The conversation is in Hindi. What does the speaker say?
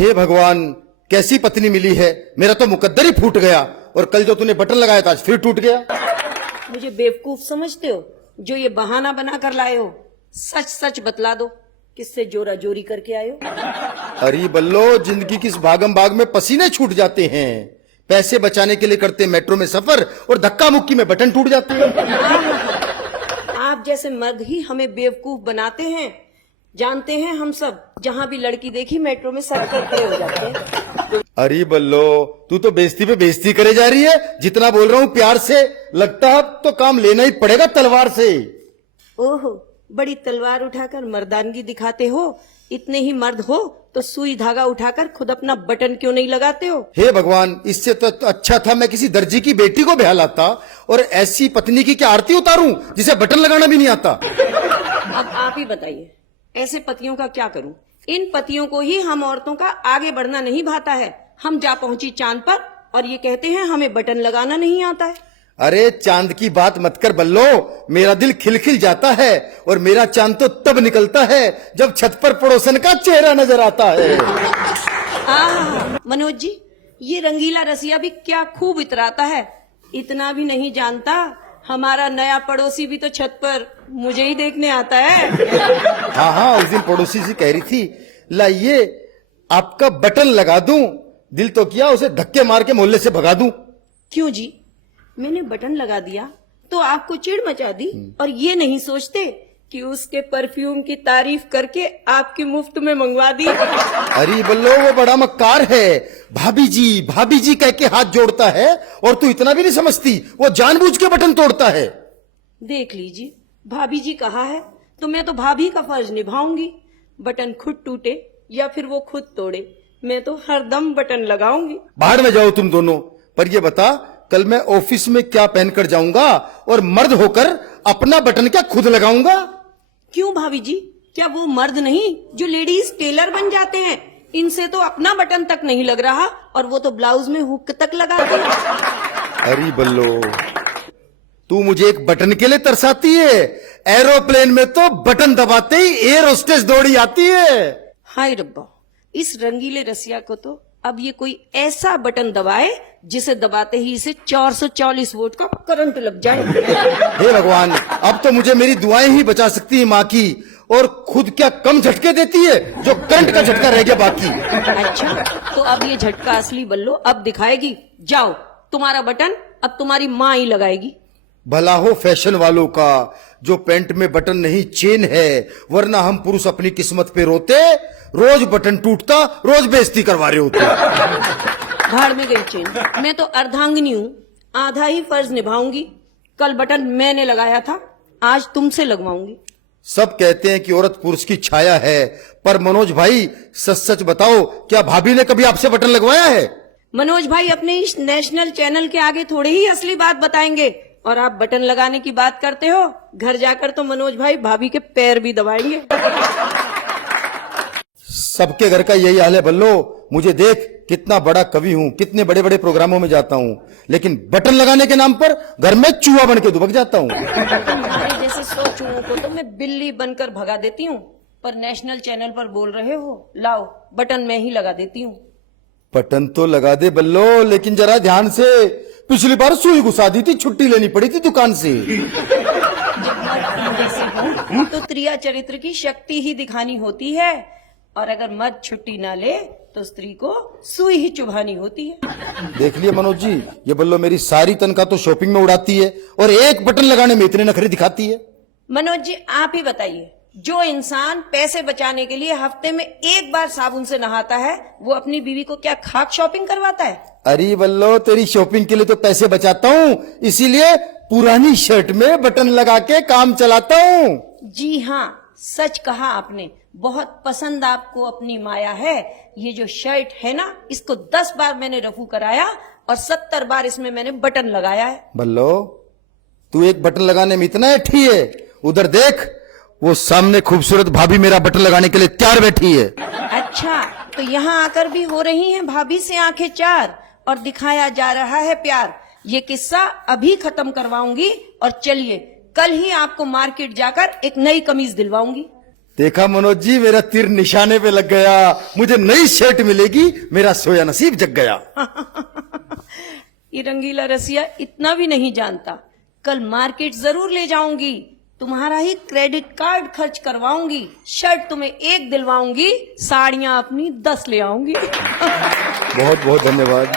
हे भगवान, कैसी पत्नी मिली है। मेरा तो मुकद्दर ही फूट गया, और कल जो तूने बटन लगाया था आज फिर टूट गया। मुझे बेवकूफ समझते हो जो ये बहाना बना कर लाए हो? सच सच बतला दो, किससे जोरा जोरी करके आए हो? अरे बल्लो, जिंदगी की इस भागम भाग में पसीने छूट जाते हैं। पैसे बचाने के लिए करते मेट्रो में सफर, और धक्का मुक्की में बटन टूट जाते हैं। आप जैसे मर्द ही हमें बेवकूफ बनाते हैं। जानते हैं हम सब, जहाँ भी लड़की देखी मेट्रो में सर करके हो जाते हैं। अरे बल्लो, तू तो बेइज्जती पे बेइज्जती करे जा रही है। जितना बोल रहा हूँ प्यार से, लगता है अब तो काम लेना ही पड़ेगा तलवार से। ओहो, बड़ी तलवार उठाकर मर्दानगी दिखाते हो। इतने ही मर्द हो तो सुई धागा उठाकर खुद अपना बटन क्यों नहीं लगाते हो? हे भगवान, इससे तो अच्छा था मैं किसी दर्जी की बेटी को ब्याह लाता, और ऐसी पत्नी की क्या आरती उतारूं जिसे बटन लगाना भी नहीं आता। अब आप ही बताइए, ऐसे पतियों का क्या करूं? इन पतियों को ही हम औरतों का आगे बढ़ना नहीं भाता है। हम जा पहुंची चांद पर और ये कहते हैं हमें बटन लगाना नहीं आता है। अरे चांद की बात मत कर बल्लो, मेरा दिल खिलखिल जाता है, और मेरा चांद तो तब निकलता है जब छत पर पड़ोसन का चेहरा नजर आता है। मनोज जी, ये रंगीला रसिया भी क्या खूब इतराता है। इतना भी नहीं जानता, हमारा नया पड़ोसी भी तो छत पर मुझे ही देखने आता है। हाँ, उस दिन पड़ोसी से कह रही थी, लाइए आपका बटन लगा दूं। दिल तो किया उसे धक्के मार के मोहल्ले से भगा दूं। क्यों जी? मैंने बटन लगा दिया तो आपको चिढ़ मचा दी, और ये नहीं सोचते कि उसके परफ्यूम की तारीफ करके आपकी मुफ्त में मंगवा दी। अरे बल्लो, वो बड़ा मक्कार है। भाभी जी कह के हाथ जोड़ता है, और तू इतना भी नहीं समझती, वो जानबूझ के बटन तोड़ता है। देख लीजिए, भाभी जी कहा है तो मैं तो भाभी का फर्ज निभाऊंगी। बटन खुद टूटे या फिर वो खुद तोड़े, मैं तो हरदम बटन लगाऊंगी। बाहर में जाओ तुम दोनों। पर ये बता, कल मैं ऑफिस में क्या पहनकर जाऊंगा, और मर्द होकर अपना बटन क्या खुद लगाऊंगा? क्यों भाभी जी, क्या वो मर्द नहीं जो लेडीज टेलर बन जाते हैं? इनसे तो अपना बटन तक नहीं लग रहा, और वो तो ब्लाउज में हुक तक लगाते हैं। अरे बल्लो, तू मुझे एक बटन के लिए तरसाती है। एरोप्लेन में तो बटन दबाते ही एयर होस्टेस दौड़ी आती है। हाय रब्बा, इस रंगीले रसिया को तो अब ये कोई ऐसा बटन दबाए जिसे दबाते ही इसे 440 वोल्ट का करंट लग जाए। हे भगवान, अब तो मुझे मेरी दुआएं ही बचा सकती है माँ की, और खुद क्या कम झटके देती है जो करंट का झटका रह गया बाकी। अच्छा, तो अब ये झटका असली बल्लो अब दिखाएगी। जाओ, तुम्हारा बटन अब तुम्हारी माँ ही लगाएगी। भला हो फैशन वालों का, जो पैंट में बटन नहीं चेन है, वरना हम पुरुष अपनी किस्मत पे रोते। रोज बटन टूटता, रोज बेइज्जती करवा रहे होते। भाड़ में गई चेन, मैं तो अर्धांगिनी हूँ, आधा ही फर्ज निभाऊंगी। कल बटन मैंने लगाया था, आज तुमसे लगवाऊंगी। सब कहते हैं कि औरत पुरुष की छाया है, पर मनोज भाई सच सच बताओ, क्या भाभी ने कभी आपसे बटन लगवाया है? मनोज भाई अपने इस नेशनल चैनल के आगे थोड़ी ही असली बात बताएंगे, और आप बटन लगाने की बात करते हो। घर जाकर तो मनोज भाई भाभी के पैर भी दबाएंगे। सबके घर का यही हाल है बल्लो। मुझे देख, कितना बड़ा कवि हूँ, कितने बड़े बड़े प्रोग्रामों में जाता हूँ, लेकिन बटन लगाने के नाम पर घर में चूहा बन के दुबक जाता हूँ। तुम्हारे जैसे 100 चूहों को तो मैं बिल्ली बनकर भगा देती हूँ, पर नेशनल चैनल पर बोल रहे हो, लाओ बटन मैं ही लगा देती हूँ। बटन तो लगा दे बल्लो, लेकिन जरा ध्यान से। पिछली बार सुई घुसा दी थी, छुट्टी लेनी पड़ी थी दुकान से। तो त्रिया चरित्र की शक्ति ही दिखानी होती है, और अगर मर्द छुट्टी ना ले तो स्त्री को सुई ही चुभानी होती है। देख लिया मनोज जी, ये बल्लो मेरी सारी तनख्वाह तो शॉपिंग में उड़ाती है, और एक बटन लगाने में इतने नखरे दिखाती है। मनोज जी, आप ही बताइए, जो इंसान पैसे बचाने के लिए हफ्ते में एक बार साबुन से नहाता है, वो अपनी बीवी को क्या खाक शॉपिंग करवाता है? अरे बल्लो, तेरी शॉपिंग के लिए तो पैसे बचाता हूँ, इसीलिए पुरानी शर्ट में बटन लगा के काम चलाता हूँ। जी हाँ, सच कहा आपने। बहुत पसंद आपको अपनी माया है। ये जो शर्ट है ना, इसको 10 बार मैंने रफू कराया, और 70 बार इसमें मैंने बटन लगाया है। बल्लो, तू एक बटन लगाने में इतना ऐठी है? उधर देख, वो सामने खूबसूरत भाभी मेरा बटन लगाने के लिए तैयार बैठी है। अच्छा, तो यहाँ आकर भी हो रही हैं भाभी से आंखें चार, और दिखाया जा रहा है प्यार। ये किस्सा अभी खत्म करवाऊंगी, और चलिए कल ही आपको मार्केट जाकर एक नई कमीज दिलवाऊंगी। देखा मनोज जी, मेरा तीर निशाने पे लग गया। मुझे नई शर्ट मिलेगी, मेरा सोया नसीब जग गया। ये रंगीला रसिया इतना भी नहीं जानता। कल मार्केट जरूर ले जाऊंगी, तुम्हारा ही क्रेडिट कार्ड खर्च करवाऊंगी, शर्ट तुम्हें 1 दिलवाऊंगी, साड़ियां अपनी 10 ले आऊंगी। बहुत बहुत धन्यवाद।